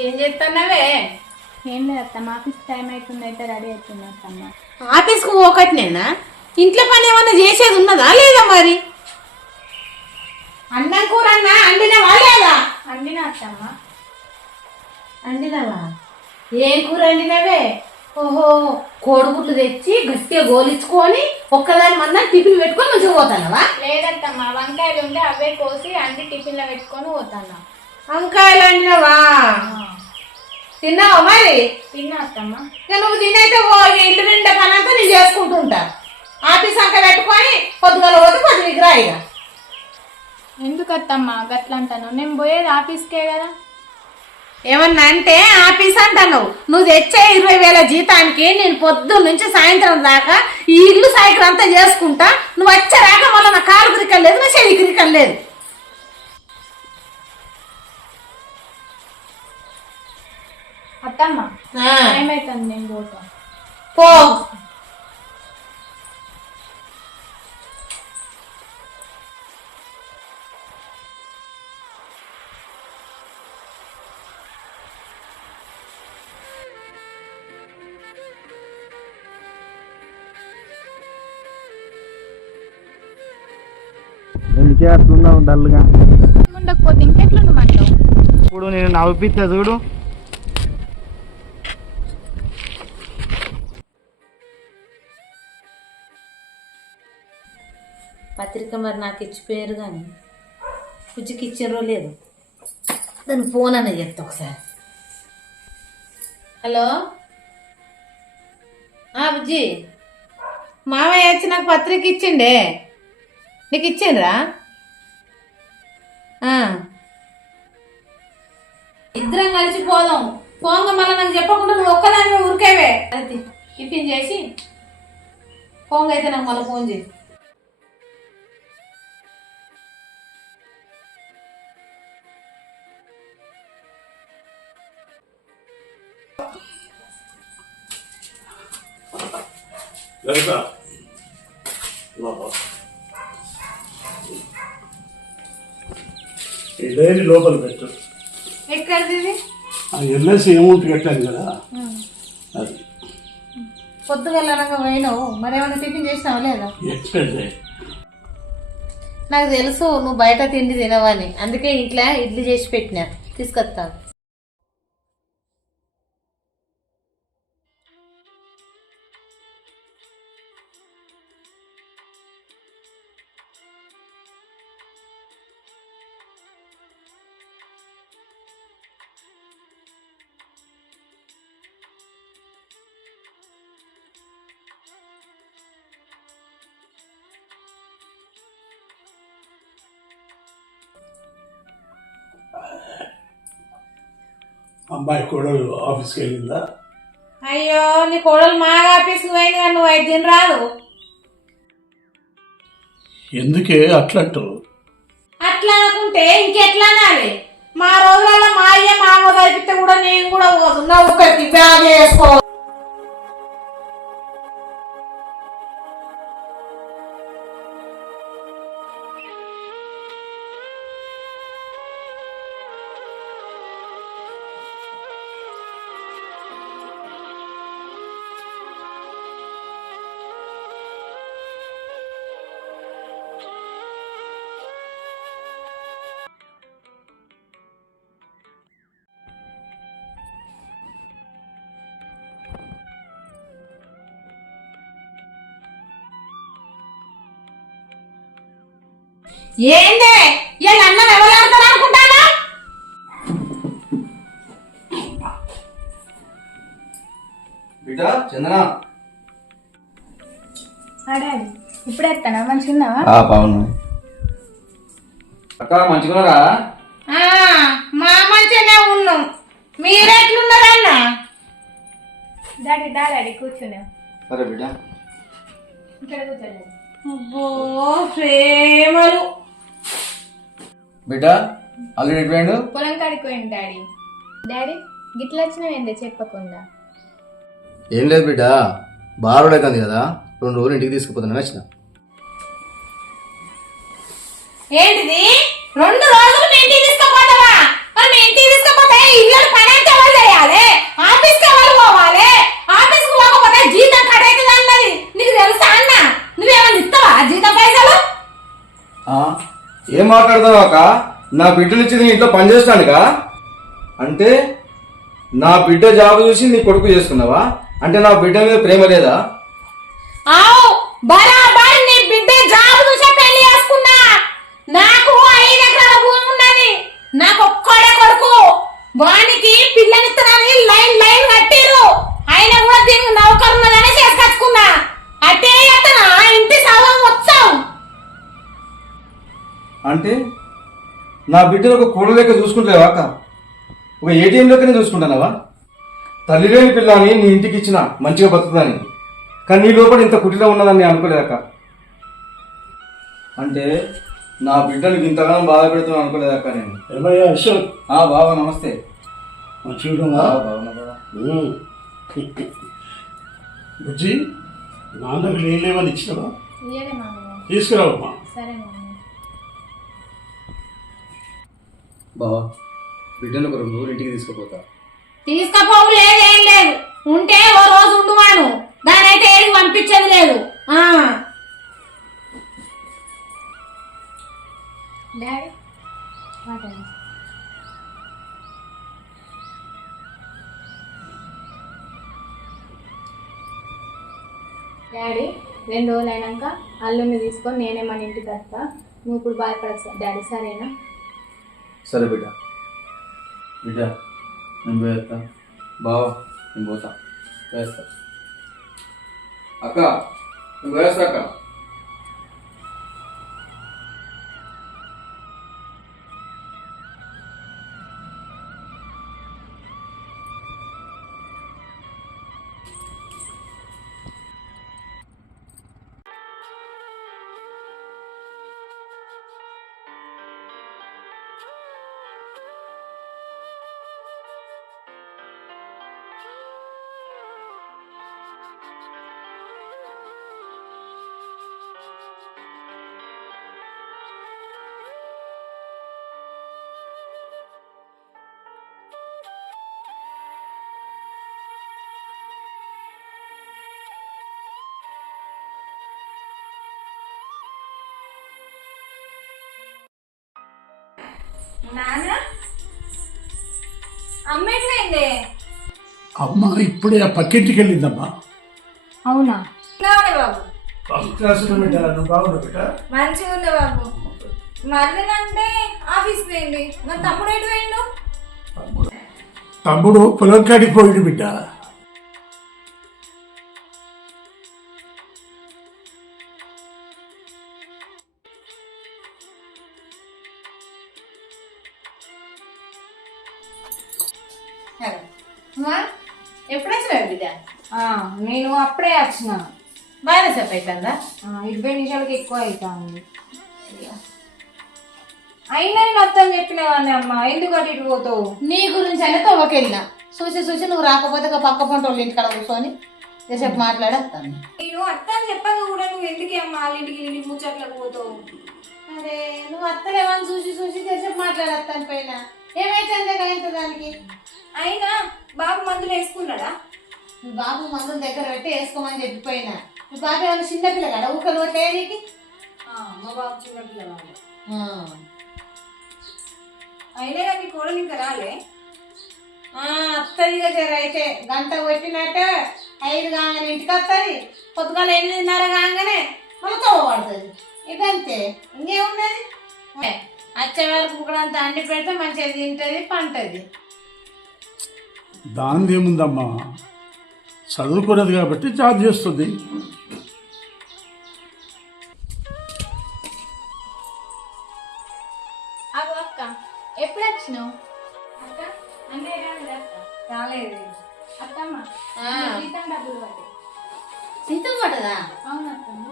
ఏం చేస్తున్నావే? ఏం లేదు అత్తమ్మ, ఆఫీస్ టైం అవుతుంది, అయితే రెడీ అవుతుంది అత్తమ్మ. ఆఫీస్కు పోకట్నేనా? ఇంట్లో పని ఏమన్నా చేసేది ఉన్నదా లేదా? మరి అన్నం కూర అన్నా అండినవా లేదా? అండినా అత్తమ్మ. అండినవా? ఏం కూర అండినవే? ఓహో, కోడిగుడ్లు తెచ్చి గట్టిగా గోలించుకొని ఒక్కదాని మందం టిఫిన్ పెట్టుకొని మంచిగా పోతానవా? లేదత్తమ్మ, వంకాయలు ఉంటే అవే కోసి అండి టిఫిన్లో పెట్టుకొని పోతాను. వంకాయలు అండినవా? తిన్నావా మరి? తిన్నా అత్తమ్మ. ఇక నువ్వు తినైతే ఇల్లు నిండా పని అంతా నేను చేసుకుంటుంటా. ఆఫీస్ అంతా పెట్టుకొని పొద్దుగల పోతే పొద్దుకి రా. ఇక ఎందుకు అత్తమ్మ గట్లా అంటాను? నేను పోయేది ఆఫీస్కే కదా. ఏమన్నా అంటే ఆఫీస్ అంటాను. నువ్వు తెచ్చే 20,000 జీతానికి నేను పొద్దున్న నుంచి సాయంత్రం దాకా ఈ ఇల్లు సైకిల్ అంతా చేసుకుంటా. నువ్వు వచ్చేరాక మళ్ళీ నా కాలు క్రికల్ లేదు, నా చెయ్యి క్రికల్ లేదు. అత్తమ్మ టైం అవుతుంది, నేను పోతా. పో. ఎందుకే అట్లున్నావు డల్గా? ఉండకపోతే ఇంకెట్లుండమంటావు? ఇప్పుడు నేను నవ్విస్తా చూడు. పత్రిక మరి నాకు ఇచ్చిపోయారు కానీ బుజ్జికి ఇచ్చారో లేదు. దాని ఫోన్ అనేది చెప్తా ఒకసారి. హలో బుజ్జి, మామయ్య వచ్చి నాకు పత్రిక ఇచ్చిండే. నీకు ఇచ్చిండ్రా? ఇద్దరం కలిసి పోదాం. పోంగా మళ్ళీ నాకు చెప్పకుండా నువ్వు ఒక్కదాని ఉరికేవే. టిఫిన్ చేసి పోంగ అయితే నాకు మళ్ళీ ఫోన్ చేసి. డైరీ లోపల పెట్టు. ఎక్కడిది? ఎల్ఐసి అమౌంట్ కట్టాను కదా, అది పొద్దుగలనగా పోయినావు. మరేమన్నా టిఫిన్ చేసినావా లేదా? ఎక్స్పెక్ట్. నాకు తెలుసు నువ్వు బయట తిండి తినవని, అందుకే ఇంట్లో ఇడ్లీ చేసి పెట్టినా, తీసుకొస్తాను. అమ్మాయి కోడలు ఆఫీస్కి వెళ్ళిందా? అయ్యో, నీ కోడలు మా ఆఫీస్కి పోయింది కానీ నువ్వు అయితే తిని రాదు. ఎందుకే అట్లంటూ? అట్లా అనుకుంటే ఇంకెట్లా అనాలి? మా రోజులలో మా అయ్య మా అమ్మ కలిపితే కూడా నేను కూడా పోతున్నా. ఒకరికి బ్యాగ్ వేసుకో. ఏందే ఇలా అన్నం ఎవరు ఆడతారు అనుకుంటానా? బిడ్డ చందన, డాడీ ఇప్పుడే ఎత్తానా? మంచిగా ఉన్నావా? బాగున్నా అక్క, మంచిగా. మా మంచిగానే ఉన్నాం. మీరెట్లున్నారన్నా? డాడీ డాడీ కూర్చున్నావు. సరే బిడ్డ. ఇక్కడ కూర్చోలేదు. అబ్బో ప్రేమలు. బిడ్డ ఆల్రెడీ ఎటుపోయాడు? పొలం కాడికి పోయింది డాడీ. డాడీ గిట్ల వచ్చినవేందే చెప్పకుండా? ఏం లేదు బిడ్డ, బారుడు అవుతుంది కదా, 2 రోజులు ఇంటికి తీసుకుపోతాను వచ్చిన. ఏంటిది 2 రోజులు మీ ఇంటికి తీసుకుపోతావా? మరి మీ ఇంటికి తీసుకుపోతే ఇల్లు పని జీతం పైసలు ఆ? ఏం మాట్లాడతావు అక్క? నా బిడ్డనిచ్చి నీ ఇంట్లో పని చేస్తానుగా? అంటే నా బిడ్డ జాబ్ చూసి నీ కొడుకు చేసుకున్నావా? అంటే నా బిడ్డ మీద ప్రేమ లేదా? ఆవు బరాబర్ నీ బిడ్డ జాబ్ చూసే పెళ్లి చేసుకున్నా. నాకు 5 ఎకరాల భూమి ఉన్నది. నాకు ఒక్కడే కొడుకు. వానికి పిల్లనిత్తనాన్ని లైన్ కట్టిరు. అయినా కూడా దీనికి నౌకరు ఉన్నదనే చేసుకొచ్చుకున్నా. అట్టే అతను ఇంటి సగం మొత్తం. అంటే నా బిడ్డను ఒక కూడ లెక్క చూసుకుంటలేవా అక్క? ఒక ఏటీఎం లెక్కనే చూసుకుంటున్నావా? తల్లి లేని పిల్లని నీ ఇంటికి ఇచ్చిన మంచిగా బతుకుదని, కానీ నీ లోపల ఇంత కుటిలో ఉన్నదని నేను అనుకోలేదక్క. అంటే నా బిడ్డను ఇంతగానో బాధ పెడుతున్నాను అనుకోలేదక్క నేను. ఏమయ్యా అశోక్, బాబా నమస్తే. మంచిగా బాగున్నా బాబా. బుజ్జి, నాన్నకు లేవని ఇచ్చినావా? ఇయ్యలే మామయ్య. తీసుకురావమ్మా. సరే మామయ్య. బావా బిడ్డను ఒక 2 రోజులు ఇంటికి తీసుకుపోతా. తీసుకపోవు లేదు ఏం లేదు. ఉంటే ఓ రోజు ఉండువాను. దానైతే ఏడికి పంపించేది లేదు. డాడీ మాట్లాడండి. డాడీ 2 రోజులు అయినాక అల్లుని తీసుకొని నేనే మన ఇంటికి వస్తా. నువ్వు ఇప్పుడు బాధపడకు డాడీ, సరేనా? సరే బిడ్డ. బిడ్డ నేను పోయేస్తా. బావా నేను పోతా. పోయేస్తా అక్క. నేను పోయేస్తా అక్క. నాన్న అమ్మ ఎట్లయింది? అమ్మ ఇప్పుడే ఆ పక్కింటికి వెళ్ళిందమ్మా. అవునా? బాగున్నా బాబు, ఫస్ట్ క్లాస్లో పెట్టారా? నువ్వు బాగున్నా బిడ్డ? మంచిగా ఉందా బాబు. మరిదంటే ఆఫీస్ పోయింది. మరి తమ్ముడు ఎటు పోయిండు? తమ్ముడు పొలం కాడికి పోయిండు బిడ్డ. ఎప్పుడు వచ్చినావు బిడ్డ? నేను అప్పుడే వచ్చిన. బాగా సేపు అవుతుందా? 20 నిమిషాలకి ఎక్కువ అవుతుంది. అయినా నేను వస్తాను చెప్పిన కానీ అమ్మ, ఎందుకు అటు ఇటు పోతావు? నీ గురించి అనేది తవ్వకెళ్ళినా చూసి నువ్వు రాకపోతే ఒక పక్క పంట వాళ్ళ ఇంటికాడ కూర్చొని సేపు మాట్లాడేస్తాను. నేను వస్తాను చెప్పాక కూడా నువ్వు ఎందుకే అమ్మ వాళ్ళ ఇంటికి ముచ్చట్లకు పోతావు? అరే నువ్వు అత్తలేమని చూసి సేపు మాట్లాడేస్తాను పైన ఏమైతే కలిగితే దానికి. అయినా బాబు మందులు వేసుకున్నాడా? నువ్వు బాబు మందుల దగ్గర పెట్టి వేసుకోమని చెప్పిపోయినా. నువ్వు బాబు ఏమైనా చిన్నపిల్ల కదా ఊకలు కొట్టేయడానికి. మా బాబు చిన్నపిల్లవాడు. అయినా కానీ కూడా ఇంకా రాలే. వస్తుంది జర అయితే గంట కొట్టినట్టే 5 కాగానే ఇంటికి వస్తుంది. పొద్దుగాల 8:30 కాగానే మళ్ళీ తవ్వబడుతుంది. ఇదంతే, ఇంకేమున్నది. వచ్చే వరకు కూడా అంత అండి పెడితే మంచిగా తింటుంది పంటది. దానిది ఏముందమ్మా, చదువుకున్నది కాబట్టి జాబ్ చేస్తుంది. అగో అక్క, ఎప్పుడు వచ్చినావు? అక్క అంటే రాలేదు. అత్తమ్మ జీతం డబ్బులు పట్టే. జీతం పడదా? అవును అత్తమ్మ.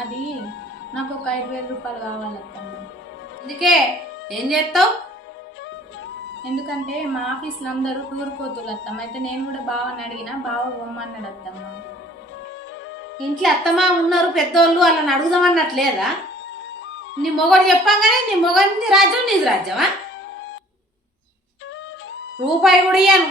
అది నాకు ఒక 5,000 రూపాయలు కావాలి అత్తమ్మ. అందుకే ఏం చేస్తావు? ఎందుకంటే మా ఆఫీస్లో అందరూ టూర్ పోతులు అత్తమ్మ. అయితే నేను కూడా బావని అడిగినా, బావ బొమ్మన్నాడు అత్తమ్మ. ఇంట్లో అత్తమా ఉన్నారు పెద్దోళ్ళు, వాళ్ళని అడుగుదామన్నట్లేదా? నీ మొగడు చెప్పంగానే నీ మొగని రాజ్యం నీది రాజ్యమా? రూపాయి కూడా ఇయ్యాను.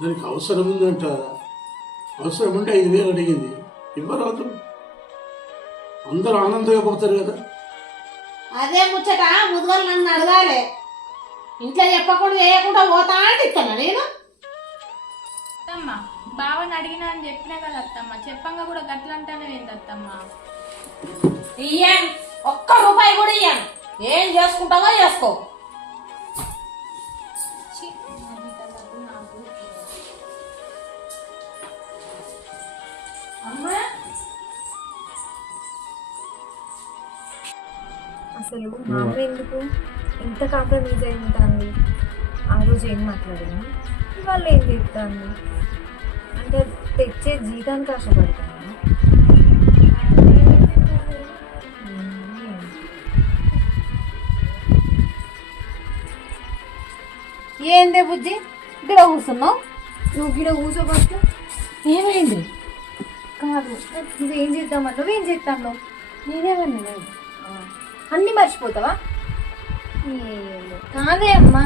దానికి అవసరం ఉందంటారా? అవసరం ఉంటే 5,000 అడిగింది, ఇవ్వరాదు. అందరూ ఆనందంగా పోతారు కదా. అదే ముచ్చట ముదుగలు నన్ను అడగాలి. ఇంట్లో చెప్పకుండా చేయకుండా పోతా అంటే ఇస్తాను నేను. అత్తమ్మ బావని అడిగినా అని చెప్పినా కదా అత్తమ్మ, చెప్పంగా కూడా గట్లంటానే ఏంది అత్తమ్మ? ఇయ్యాను, ఒక్క రూపాయి కూడా ఇయ్యాను. ఏం చేసుకుంటావో చేసుకో. ఛీ, నాకు నాకు. అమ్మా అసలు మా అమ్మ ఎందుకు ఇంత కాంప్రమైజ్ అయి ఉంటుంది? ఆ రోజు ఏం మాట్లాడింది, ఇవాళ ఏం చెప్తాను? అంటే తెచ్చే జీతానికి ఆశపడతాను. ఏందే బుజ్జి ఇక్కడ కూర్చున్నావు? నువ్వు గిడ కూర్చోబట్టు. ఏమైంది? కాదు, నువ్వేం చేద్దామన్నా నువ్వేం చేస్తాను? నేనేమన్నా అన్నీ మర్చిపోతావా? కాదే అమ్మా,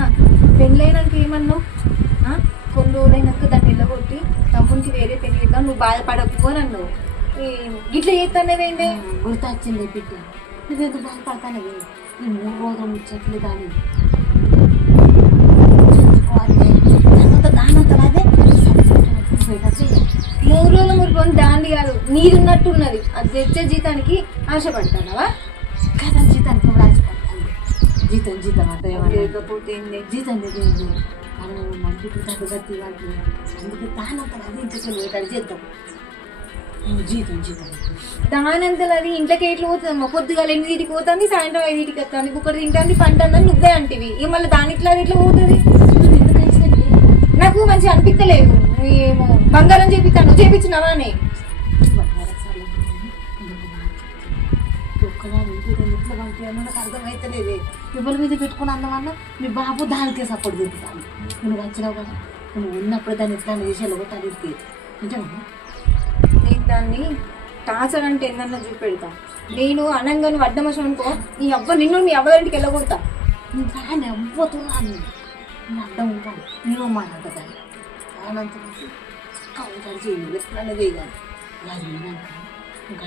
పెళ్ళైనాక ఏమన్నావు? కొన్ని రోజులైనాక దాన్ని వెళ్ళగొట్టి తమ్మునికి వేరే పెళ్లి చేద్దాం, నువ్వు బాధపడకు అని అన్నావు. ఇట్లా చేస్తానేవేందే? గుర్తొచ్చింది బిడ్డ, నువ్వెందుకు బాధపడతానవి? ఈ 3 రోజులు ముచ్చట్లు కానీ దానంతలాగే 3 రోజుల మురిపోని దాండి కాదు, నీరున్నట్టున్నది. అది తెచ్చే జీతానికి ఆశపడతానవా? కదా జీతానికి కూడా ఆశపడతాను. జీతం అంటే లేకపోతే ఏంది? జీతం లేదు మనం మంచికి తగ్గట్టు ఇవ్వాలి. అందుకే దానంతలా అది ఇంటికి వేటాడు చేద్దాం. జీతం దానంతలో అది ఇంట్లోకి ఎట్లా పోతుందమ్మా? పొద్దుగాల 8కి పోతుంది, సాయంత్రం 5కి వస్తుంది. ఒకటి తింటాను పంట అందని నువ్వే అంటివి. ఇక మళ్ళీ దాని ఇట్లా ఎట్లా పోతుంది? నాకు మంచిగా అనిపించలేదు. ఏమో బంగారం చేపిస్తాను, చేపించినావా అని. నాకు అర్థమవుతలేదు. ఎవరి మీద పెట్టుకుని అందమన్నా మీ బాబు దానికే సపోర్ట్ చేస్తాను. నువ్వు వచ్చినావు కదా, నువ్వు ఉన్నప్పుడు దాన్ని ఎట్లా చేసేలో తను నిజమా? నేను దాన్ని టార్చర్ అంటే ఏందన్నా చూపెడతా. నేను అనంగా నువ్వు అడ్డమసం అనుకో, నీ నిన్ను నీ అవ్వడానికి వెళ్ళగొడతా. నేను రాని అవ్వతో రాను, నేను అడ్డం ఉంటాను. నేను మాట్లాడతాను అనంత కౌంటర్ చేయాలి, ఎప్పుడన్నా చేయాలి. అది నేనంటాను ఇంకా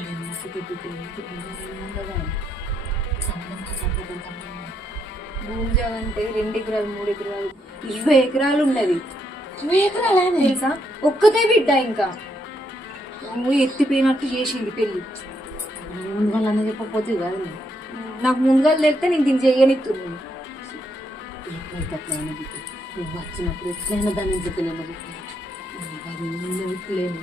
భూమి జాగ అంటే 2 ఎకరాలు 3 ఎకరాలు 20 ఎకరాలు ఉన్నది. 20 ఎకరాలు తెలుసా? ఒక్కతే బిడ్డ. ఇంకా నువ్వు ఎత్తిపోయినట్టు చేసింది పెళ్ళి. ముందు వాళ్ళన్న చెప్పకపోతే కాదు. నాకు ముందుగా తెలిస్తే నేను దీన్ని చేయనిస్తున్నాను. ఎట్లయితే అట్లయినా నువ్వు వచ్చినప్పుడు ఎట్లయినా దాన్ని చెప్పలేము. లేను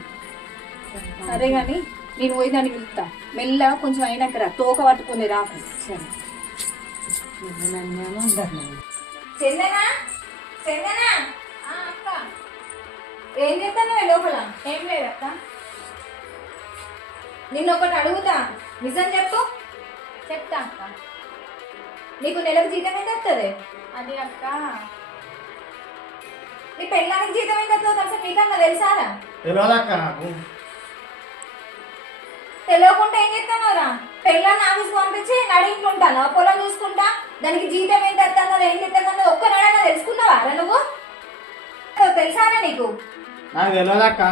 సరే కానీ నేను పోయి దాన్ని పిలుస్తా. మెల్ల కొంచెం అయినాక రా, తోక పట్టుకుని రాకు. సరే నన్నేమో అందరు చందనా, చందనా, అక్క ఏం చేస్తాను లోపల? ఏం లేదు అక్క. నిన్న ఒకటి అడుగుతా, నిజం చెప్పు. చెప్తా అక్క. నీకు నెలకు జీతం ఎంత వస్తుంది? అది అక్క, నీ పెళ్ళానికి జీతం ఎంత వస్తుందో తెలుసా? నీకన్నా తెలుసారా? తెలియదక్క నాకు. తెలియకుండా ఏం చేస్తానోరా? పెళ్ళాన్ని ఆఫీస్కి పంపించి నడించుకుంటాను, పొలం చూసుకుంటా. దానికి జీతం ఏం తెస్తానో ఏం చేస్తానో ఒక్కనాడైనా తెలుసుకున్నావా నువ్వు? తెలుసారా నీకు? నాకు తెలియదక్క.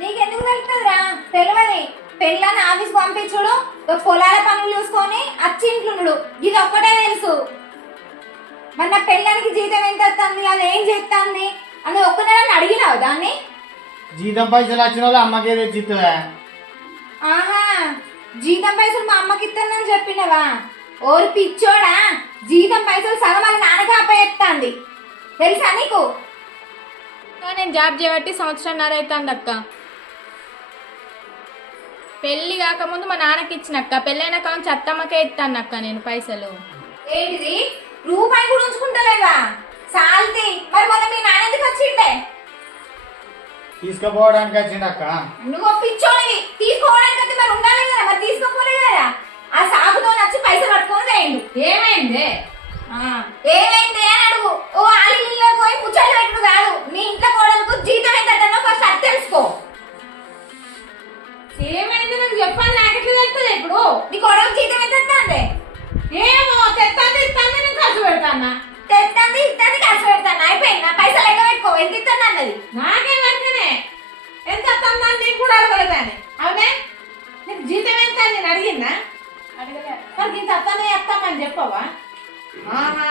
నీకెందుకు తెలుస్తుందిరా? తెలియదు. పెళ్ళాన్ని ఆఫీస్కి పంపించుడు, పొలాల పనులు చూసుకొని అచ్చింట్లుండు, ఇది ఒక్కటే తెలుసు. మరి నా పెళ్ళానికి జీతం ఎంత వస్తుంది, అది ఏం చేస్తుంది అని ఒక్కనాడని అడిగినావు దాన్ని? జీతం పైసలు వచ్చిన వాళ్ళు అమ్మకే తెచ్చిస్తుందా? ఆహా, జీతం పైసలు మా అమ్మకి ఇస్తానని చెప్పినవా? ఓరి పిచ్చోడా, జీతం పైసలు సగం వాళ్ళ నాన్నగా అప్పచెప్తాంది తెలుసా నీకు? నేను జాబ్ చేయబట్టి 1.5 సంవత్సరం అవుతుంది అక్క. పెళ్ళి కాకముందు మా నాన్నకి ఇచ్చినక్క, పెళ్ళైన కాలం అత్తమ్మకే ఇస్తాను అక్క నేను పైసలు. ఏంటిది? రూపాయి కూడా ఉంచుకుంటలేవా? సాల్తి. మరి మొన్న మీ నాన్న ఎందుకు వచ్చిండే? తీసుకుపోవడానికి వచ్చిందక్క. నువ్వు పిచ్చోడివి. తీసుకోవడానికి అయితే మరి ఉండాలి కదా, మరి తీసుకోపోలే కదా. ఆ సాగుతో వచ్చి పైసలు పట్టుకొని వేయండు. ఏమైంది? ఏమైంది అని అడుగు. ఓ ఆలిలో పోయి ముచ్చట్లు పెట్టుడు కాదు. మీ ఇంట్లో కోడలకు జీతం ఎంతనో ఫస్ట్ అది తెలుసుకో. ఏమైంది నాకు చెప్పాలి, నాకు ఎట్లా తెలుస్తుంది ఇప్పుడు? నీ కోడలకు జీతం ఎంత అంటే ఏమో తెత్తాంది ఇస్తాంది నేను ఖర్చు పెడతానా, తెస్తాంది ఇస్తాంది ఖర్చు పెడతాను. అయిపోయింది, పైసలు లెక్క పెట్టుకో ఎంత ఇస్తాను అన్నది. నాకేం వెనకనే ఎంత వస్తుందని నీకు కూడా అడగలేదాన్ని. అవునే నీకు జీతం ఎంత అని నేను అడిగిందా? మరి ఇంత వస్తానే వస్తామని చెప్పవా? ఆహా,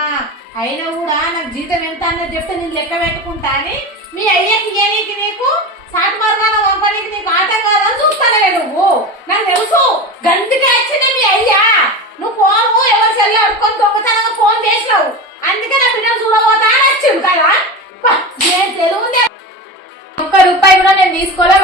అయినా కూడా నాకు జీతం ఎంత అన్నది చెప్తే నేను లెక్క పెట్టుకుంటా అని మీ అయ్యకి ఏనీకి నీకు సాటి మార్గాన పంపడానికి నీకు ఆటం కాదని చూస్తానే నువ్వు. నాకు తెలుసు గంటకే వచ్చింది మీ అయ్యా. నువ్వు ఫోను ఎవరు సెల్ అడుక్కొని దొంగతనంగా ఫోన్ చేసినావు, అందుకే నా బిడ్డను చూడబోతా అని వచ్చింది కదా. నేను తెలుగు ఒక్క రూపాయి కూడా నేను తీసుకోలే,